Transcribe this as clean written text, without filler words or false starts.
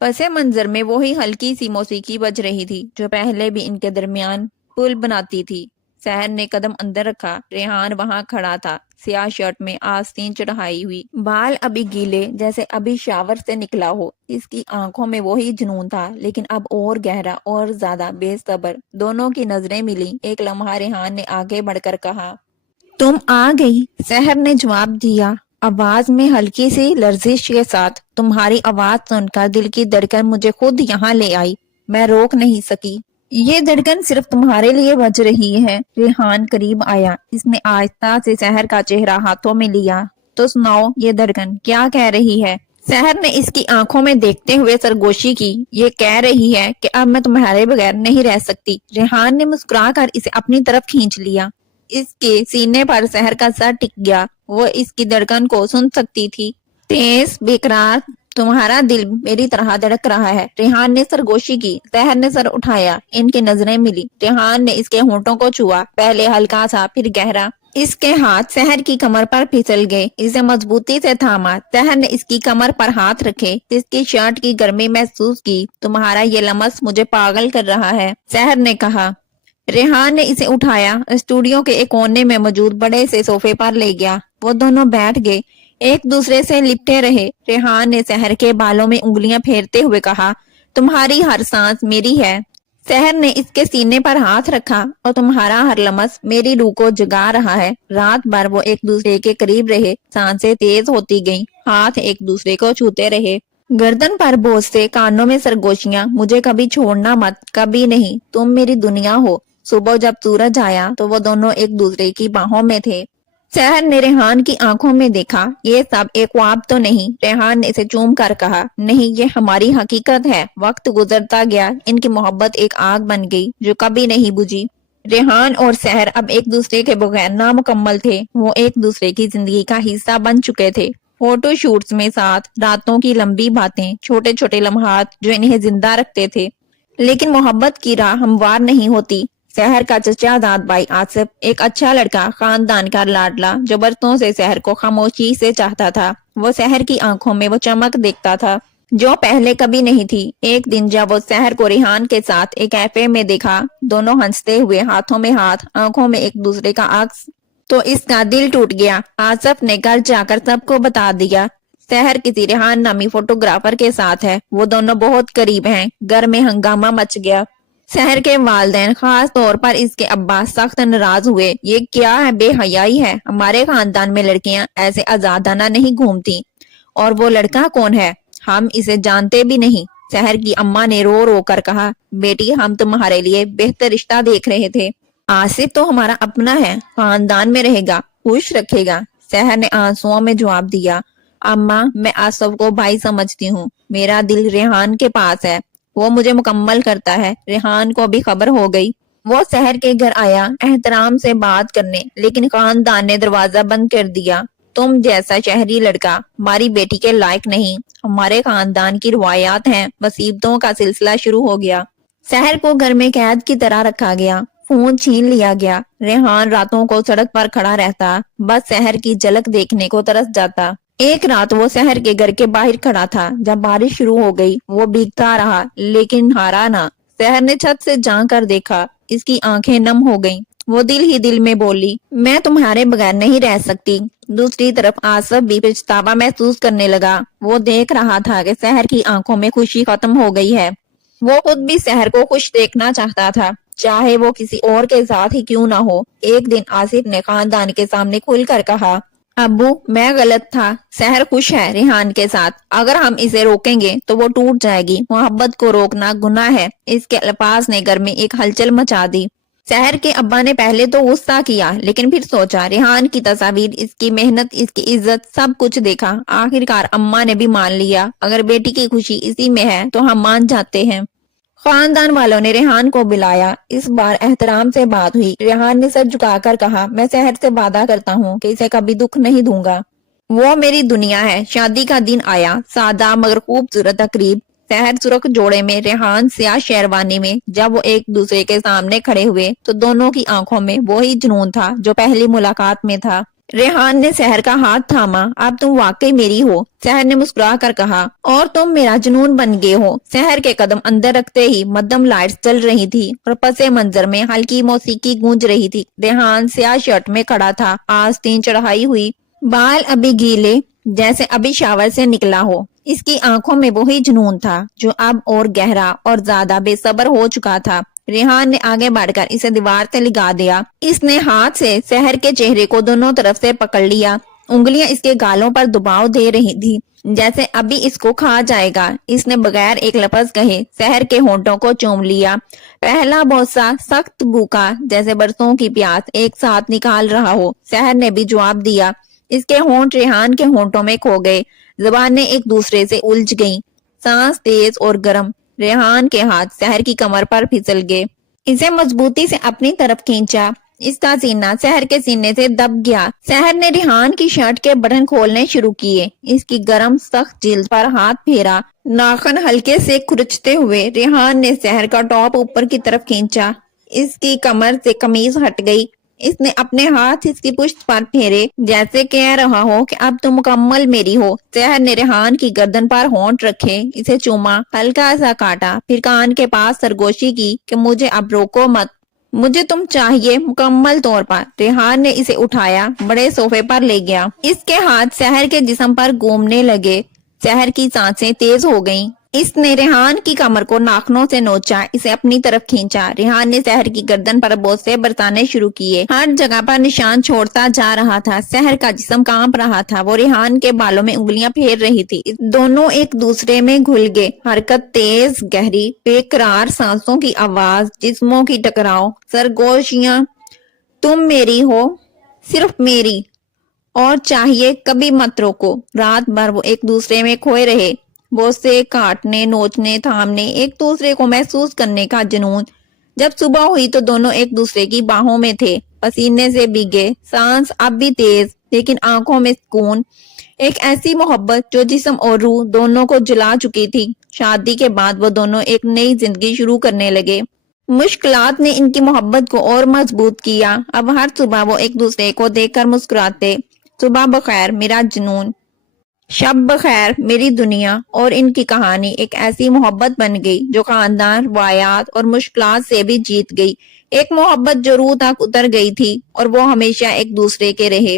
پس منظر میں وہی ہلکی سی موسیقی بج رہی تھی جو پہلے بھی ان کے درمیان پل بناتی تھی۔ سحر نے قدم اندر رکھا۔ ریحان وہاں کھڑا تھا، سیاہ شرٹ میں، آستین چڑھائی ہوئی، بال ابھی گیلے جیسے ابھی شاور سے نکلا ہو۔ اس کی آنکھوں میں وہی جنون تھا، لیکن اب اور گہرا اور زیادہ بے صبر۔ دونوں کی نظریں ملی۔ ایک لمحہ ریحان نے آگے بڑھ کر کہا، تم آ گئی۔ سحر نے جواب دیا، آواز میں ہلکی سی لرزش کے ساتھ۔ تمہاری آواز سن کر دل کی دھڑکن مجھے خود یہاں لے آئی، میں روک نہیں سکی۔ یہ دھڑکن صرف تمہارے لیے بج رہی ہے۔ ریحان قریب آیا، اس نے آہستہ سے سحر کا چہرہ ہاتھوں میں لیا۔ تو سناؤ، یہ دھڑکن کیا کہہ رہی ہے؟ سحر نے اس کی آنکھوں میں دیکھتے ہوئے سرگوشی کی۔ یہ کہہ رہی ہے کہ اب میں تمہارے بغیر نہیں رہ سکتی۔ ریحان نے مسکرا کر اسے اپنی طرف کھینچ لیا۔ اس کے سینے پر سحر کا سر ٹک گیا۔ وہ اس کی دھڑکن کو سن سکتی تھی۔ تیز بیقرار تمہارا دل میری طرح دھڑک رہا ہے۔ ریحان نے سرگوشی کی۔ سحر نے سر اٹھایا۔ ان کی نظریں ملی۔ ریحان نے اس کے ہونٹوں کو چھوا، پہلے ہلکا سا پھر گہرا۔ اس کے ہاتھ سحر کی کمر پر پھسل گئے، اسے مضبوطی سے تھاما۔ سحر نے اس کی کمر پر ہاتھ رکھے، اس کی شرٹ کی گرمی محسوس کی۔ تمہارا یہ لمس مجھے پاگل کر رہا ہے، سحر نے کہا۔ ریحان نے اسے اٹھایا، اسٹوڈیو کے ایک کونے میں موجود بڑے سے صوفے پر لے گیا۔ وہ دونوں بیٹھ گئے، ایک دوسرے سے لپٹے رہے۔ ریحان نے سحر کے بالوں میں انگلیاں پھیرتے ہوئے کہا، تمہاری ہر سانس میری ہے۔ سحر نے اس کے سینے پر ہاتھ رکھا، اور تمہارا ہر لمس میری روح کو جگا رہا ہے۔ رات بھر وہ ایک دوسرے کے قریب رہے، سانسیں تیز ہوتی گئیں، ہاتھ ایک دوسرے کو چھوتے رہے۔ گردن پر بوجھ سے، کانوں میں سرگوشیاں، مجھے کبھی چھوڑنا مت، کبھی نہیں، تم میری دنیا ہو۔ صبح جب سورج آیا تو وہ دونوں ایک دوسرے کی باہوں میں تھے۔ سحر نے ریحان کی آنکھوں میں دیکھا، یہ سب ایک خواب تو نہیں؟ ریحان نے اسے چوم کر کہا، نہیں، یہ ہماری حقیقت ہے۔ وقت گزرتا گیا، ان کی محبت ایک آگ بن گئی جو کبھی نہیں بجھی۔ ریحان اور سحر اب ایک دوسرے کے بغیر نامکمل تھے۔ وہ ایک دوسرے کی زندگی کا حصہ بن چکے تھے۔ فوٹو شوٹس میں ساتھ، راتوں کی لمبی باتیں، چھوٹے چھوٹے لمحات جو انہیں زندہ رکھتے تھے۔ لیکن محبت کی راہ ہموار نہیں ہوتی۔ سحر کا چچا زاد بھائی آصف ایک اچھا لڑکا، خاندان کا لاڈلا، جو برسوں سے سحر کو خاموشی سے چاہتا تھا۔ وہ سحر کی آنکھوں میں وہ چمک دیکھتا تھا جو پہلے کبھی نہیں تھی۔ ایک دن جب وہ سحر کو ریحان کے ساتھ ایک کیفے میں دیکھا، دونوں ہنستے ہوئے، ہاتھوں میں ہاتھ، آنکھوں میں ایک دوسرے کا عکس، تو اس کا دل ٹوٹ گیا۔ آصف نے گھر جا کر سب کو بتا دیا، سحر کسی ریحان نامی فوٹوگرافر کے ساتھ ہے، وہ دونوں بہت قریب ہیں۔ گھر میں ہنگامہ مچ گیا۔ سحر کے والدین، خاص طور پر اس کے ابا، سخت ناراض ہوئے۔ یہ کیا ہے، بے حیائی ہے، ہمارے خاندان میں لڑکیاں ایسے آزادانہ نہیں گھومتی۔ اور وہ لڑکا کون ہے؟ ہم اسے جانتے بھی نہیں۔ سحر کی اماں نے رو رو کر کہا، بیٹی، ہم تمہارے لیے بہتر رشتہ دیکھ رہے تھے۔ آصف تو ہمارا اپنا ہے، خاندان میں رہے گا، خوش رکھے گا۔ سحر نے آنسوؤں میں جواب دیا، اماں، میں آصف کو بھائی سمجھتی ہوں، میرا دل ریحان کے پاس ہے، وہ مجھے مکمل کرتا ہے۔ ریحان کو بھی خبر ہو گئی۔ وہ سحر کے گھر آیا احترام سے بات کرنے، لیکن خاندان نے دروازہ بند کر دیا۔ تم جیسا شہری لڑکا ہماری بیٹی کے لائق نہیں، ہمارے خاندان کی روایات ہیں۔ مصیبتوں کا سلسلہ شروع ہو گیا۔ سحر کو گھر میں قید کی طرح رکھا گیا، فون چھین لیا گیا۔ ریحان راتوں کو سڑک پر کھڑا رہتا، بس سحر کی جھلک دیکھنے کو ترس جاتا۔ ایک رات وہ سحر کے گھر کے باہر کھڑا تھا، جب بارش شروع ہو گئی۔ وہ بھیگتا رہا لیکن ہارا نہ۔ سحر نے چھت سے جھانک کر دیکھا، اس کی آنکھیں نم ہو گئیں۔ وہ دل ہی دل میں بولی، میں تمہارے بغیر نہیں رہ سکتی۔ دوسری طرف آصف بھی پچھتاوا محسوس کرنے لگا۔ وہ دیکھ رہا تھا کہ سحر کی آنکھوں میں خوشی ختم ہو گئی ہے۔ وہ خود بھی سحر کو خوش دیکھنا چاہتا تھا، چاہے وہ کسی اور کے ساتھ ہی کیوں نہ ہو۔ ایک دن آصف نے خاندان کے سامنے کھل کر کہا، ابو، میں غلط تھا، سحر خوش ہے ریحان کے ساتھ، اگر ہم اسے روکیں گے تو وہ ٹوٹ جائے گی، محبت کو روکنا گناہ ہے۔ اس کے الفاظ نے گھر میں ایک ہلچل مچا دی۔ سحر کے ابا نے پہلے تو غصہ کیا، لیکن پھر سوچا، ریحان کی تصاویر، اس کی محنت، اس کی عزت، سب کچھ دیکھا۔ آخرکار اماں نے بھی مان لیا، اگر بیٹی کی خوشی اسی میں ہے تو ہم مان جاتے ہیں۔ خاندان والوں نے ریحان کو بلایا، اس بار احترام سے بات ہوئی۔ ریحان نے سر جھکا کر کہا، میں سحر سے وعدہ کرتا ہوں کہ اسے کبھی دکھ نہیں دوں گا، وہ میری دنیا ہے۔ شادی کا دن آیا، سادہ مگر خوبصورت تقریب۔ سحر سرخ جوڑے میں، ریحان سیاہ شیروانی میں۔ جب وہ ایک دوسرے کے سامنے کھڑے ہوئے تو دونوں کی آنکھوں میں وہی جنون تھا جو پہلی ملاقات میں تھا۔ ریحان نے سحر کا ہاتھ تھاما. اب تم واقعی میری ہو. سحر نے مسکرا کر کہا. اور تم میرا جنون بن گئے ہو. سحر کے قدم اندر رکھتے ہی مدھم لائٹس جل رہی تھی اور پس منظر میں ہلکی موسیقی گونج رہی تھی. ریحان سیاہ شرٹ میں کھڑا تھا, آستین چڑھائی ہوئی, بال ابھی گیلے جیسے ابھی شاور سے نکلا ہو. اس کی آنکھوں میں وہی جنون تھا جو اب اور گہرا اور زیادہ بے صبر ہو چکا تھا. ریحان نے آگے بڑھ کر اسے دیوار سے لگا دیا. اس نے ہاتھ سے سحر کے چہرے کو دونوں طرف سے پکڑ لیا. انگلیاں اس کے گالوں پر دباؤ دے رہی تھی جیسے ابھی اس کو کھا جائے گا. اس نے بغیر ایک لفظ کہے سحر کے ہونٹوں کو چوم لیا. پہلا بوسہ سخت بھوکا جیسے برسوں کی پیاس ایک ساتھ نکال رہا ہو. سحر نے بھی جواب دیا. اس کے ہونٹ ریحان کے ہونٹوں میں کھو گئے. زبانیں ایک دوسرے سے الجھ گئیں. سانس تیز اور گرم. ریحان کے ہاتھ سحر کی کمر پر پھسل گئے. اسے مضبوطی سے اپنی طرف کھینچا. اس کا سینہ سحر کے سینے سے دب گیا. سحر نے ریحان کی شرٹ کے بٹن کھولنے شروع کیے. اس کی گرم سخت جلد پر ہاتھ پھیرا. ناخن ہلکے سے کھرچتے ہوئے ریحان نے سحر کا ٹاپ اوپر کی طرف کھینچا. اس کی کمر سے قمیض ہٹ گئی. اس نے اپنے ہاتھ اس کی پشت پر پھیرے جیسے کہہ رہا ہو کہ اب تم مکمل میری ہو. سحر نے ریحان کی گردن پر ہونٹ رکھے, اسے چوما, ہلکا سا کاٹا, پھر کان کے پاس سرگوشی کی کہ مجھے اب روکو مت, مجھے تم چاہیے مکمل طور پر. ریحان نے اسے اٹھایا, بڑے صوفے پر لے گیا. اس کے ہاتھ سحر کے جسم پر گھومنے لگے. سحر کی سانسیں تیز ہو گئیں. اس نے ریحان کی کمر کو ناخنوں سے نوچا, اسے اپنی طرف کھینچا. ریحان نے سحر کی گردن پر بوسے برسانے شروع کیے. ہر جگہ پر نشان چھوڑتا جا رہا تھا. سحر کا جسم کانپ رہا تھا. وہ ریحان کے بالوں میں انگلیاں پھیر رہی تھی. دونوں ایک دوسرے میں گھل گئے. حرکت تیز, گہری, بے قرار سانسوں کی آواز, جسموں کی ٹکراؤ, سرگوشیاں. تم میری ہو, صرف میری, اور چاہیے کبھی مت روکو. رات بھر وہ ایک دوسرے میں کھوئے رہے. بوسے, کاٹنے, نوچنے, تھامنے, ایک دوسرے کو محسوس کرنے کا جنون. جب صبح ہوئی تو دونوں ایک دوسرے کی باہوں میں تھے, پسینے سے بھیگے, سانس اب بھی تیز, لیکن آنکھوں میں سکون. ایک ایسی محبت جو جسم اور روح دونوں کو جلا چکی تھی. شادی کے بعد وہ دونوں ایک نئی زندگی شروع کرنے لگے. مشکلات نے ان کی محبت کو اور مضبوط کیا. اب ہر صبح وہ ایک دوسرے کو دیکھ کر مسکراتے. صبح بخیر میرا جنون, شب بخیر میری دنیا. اور ان کی کہانی ایک ایسی محبت بن گئی جو خاندان, روایات اور مشکلات سے بھی جیت گئی. ایک محبت جو روح تک اتر گئی تھی اور وہ ہمیشہ ایک دوسرے کے رہے.